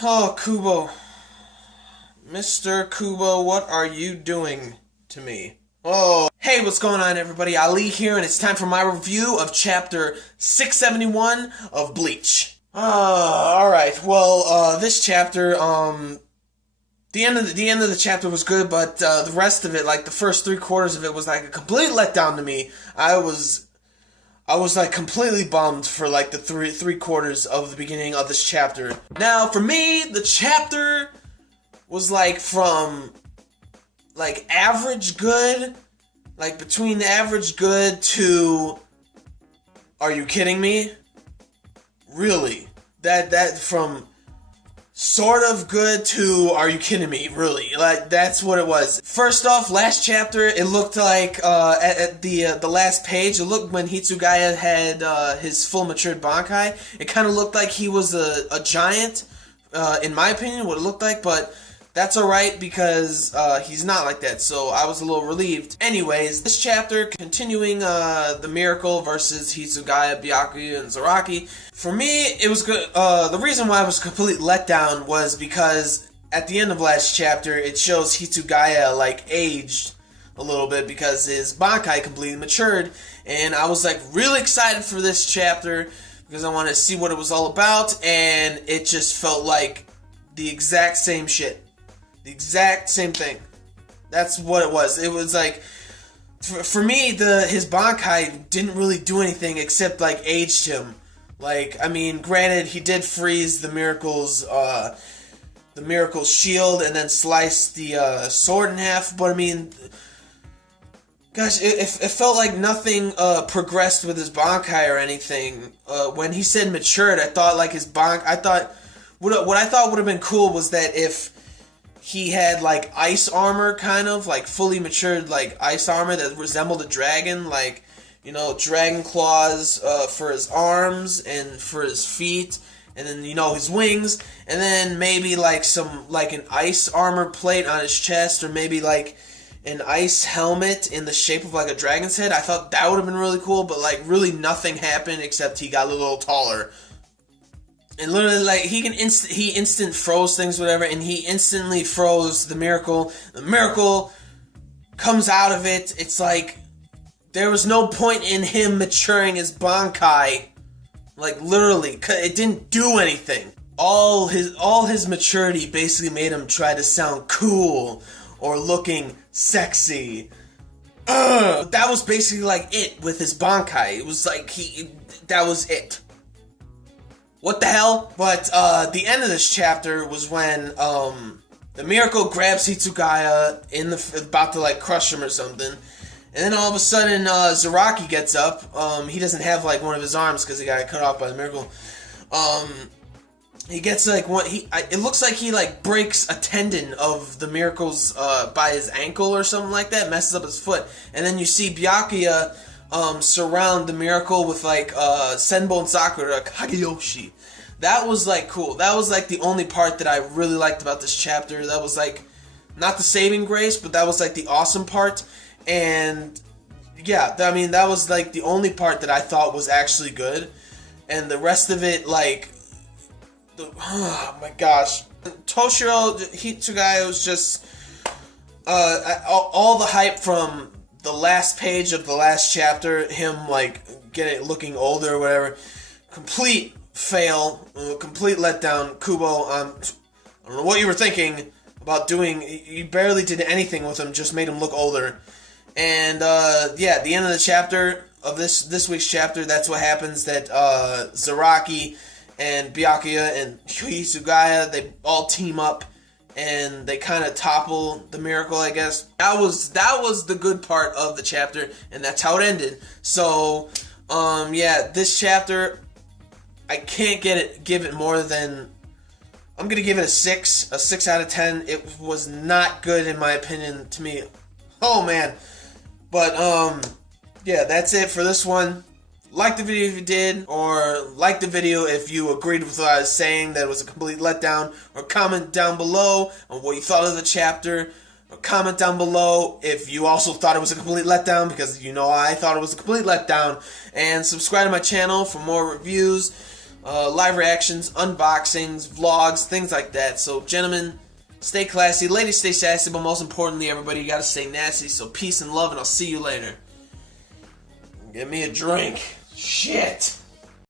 Oh, Kubo. Mr. Kubo, what are you doing to me? Oh, hey, what's going on, everybody? Ali here, and it's time for my review of Chapter 671 of Bleach. Alright, well, this chapter, the end of the chapter was good, but the rest of it, like the first 3/4 of it, was like a complete letdown to me. I was like completely bummed for like the three-quarters of the beginning of this chapter. Now, for me, the chapter was like from like average good, like between average good to are you kidding me? Really? That from sort of good to are you kidding me? Really? Like that's what it was. First off, last chapter it looked like at the last page, it looked when Hitsugaya had his full matured bankai, it kind of looked like he was a giant, in my opinion, what it looked like, but that's alright because he's not like that, so I was a little relieved. Anyways, this chapter, continuing the Miracle versus Hitsugaya, Byakuya, and Zaraki. For me, it was good. The reason why I was completely let down was because at the end of last chapter, it shows Hitsugaya like aged a little bit because his Bankai completely matured, and I was like really excited for this chapter because I wanted to see what it was all about, and it just felt like the exact same shit. The exact same thing. That's what it was. It was like, for me, his Bankai didn't really do anything except like aged him. Like, I mean, granted, he did freeze the Miracle's shield and then slice the sword in half, but I mean, gosh, it felt like nothing progressed with his Bankai or anything. When he said matured, I thought like his what I thought would have been cool was that if he had like ice armor, kind of like fully matured like ice armor that resembled a dragon, like, you know, dragon claws for his arms and for his feet, and then, you know, his wings, and then maybe like an ice armor plate on his chest, or maybe like an ice helmet in the shape of like a dragon's head. I thought that would have been really cool, but like really nothing happened except he got a little taller. And literally, like, he instant froze things, whatever, and he instantly froze the Miracle. The Miracle comes out of it. It's like, there was no point in him maturing his Bankai. Like, literally, it didn't do anything. All his maturity basically made him try to sound cool, or looking sexy. That was basically, like, it with his Bankai. It was like, that was it. What the hell? But the end of this chapter was when the Miracle grabs Hitsugaya about to like crush him or something, and then all of a sudden Zaraki gets up. He doesn't have like one of his arms because he got cut off by the Miracle. He gets like it looks like he like breaks a tendon of the Miracle's by his ankle or something like that, messes up his foot, and then you see Byakuya surround the Miracle with like Senbon Sakura Kageyoshi. That was like cool. That was like the only part that I really liked about this chapter. That was like not the saving grace, but that was like the awesome part. And yeah, I mean, that was like the only part that I thought was actually good. And the rest of it, like, oh my gosh, Toshiro Hitsugaya was just all the hype from the last page of the last chapter, him like looking older or whatever, complete fail, complete letdown. Kubo, I don't know what you were thinking about doing. You barely did anything with him, just made him look older. And yeah, the end of the chapter of this week's chapter, that's what happens. That Zaraki and Byakuya and Hitsugaya, they all team up and they kind of topple the Miracle, I guess. That was the good part of the chapter, and that's how it ended. So, yeah, this chapter, I can't give it more than, I'm gonna give it a 6 out of 10. It was not good in my opinion to me. Oh man. But yeah, that's it for this one. Like the video if you did, or like the video if you agreed with what I was saying, that it was a complete letdown, or comment down below on what you thought of the chapter, or comment down below if you also thought it was a complete letdown, because you know I thought it was a complete letdown, and subscribe to my channel for more reviews. live reactions, unboxings, vlogs, things like that. So, gentlemen, stay classy. Ladies, stay sassy. But most importantly, everybody, you gotta stay nasty. So, peace and love, and I'll see you later. Get me a drink. Shit.